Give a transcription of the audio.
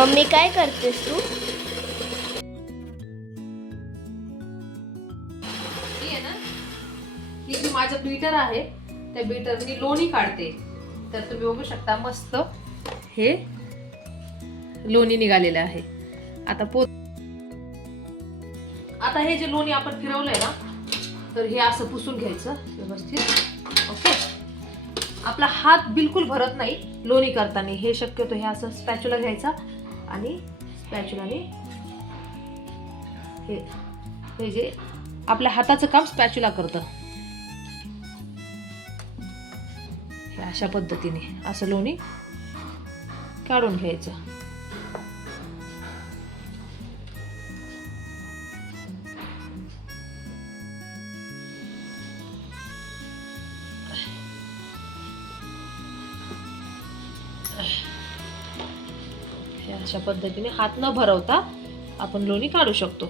Mummy काय करतेस तू? ही जी माझं बीटर आहे त्या बीटरनी लोणी काढते. तर तुम्ही बघू शकता मस्त हे लोणी निघालेलं आहे. आता हे जे लोणी आपण फिरवलंय ना तर हे असं पुसून घ्यायचं व्यवस्थित. ओके. आपला हात बिलकुल भरत नाही लोणी करताना. हे शक्यतो हे असं स्पॅच्युला घ्यायचा आणि स्पॅच्युलाने हे जे आपल्या हाताचं काम स्पॅच्युला करतं. हे अशा पद्धतीने असं लोणी काढून घ्यायचं. अशा पद्धतीने हात न भरवता आपण लोणी काढू शकतो.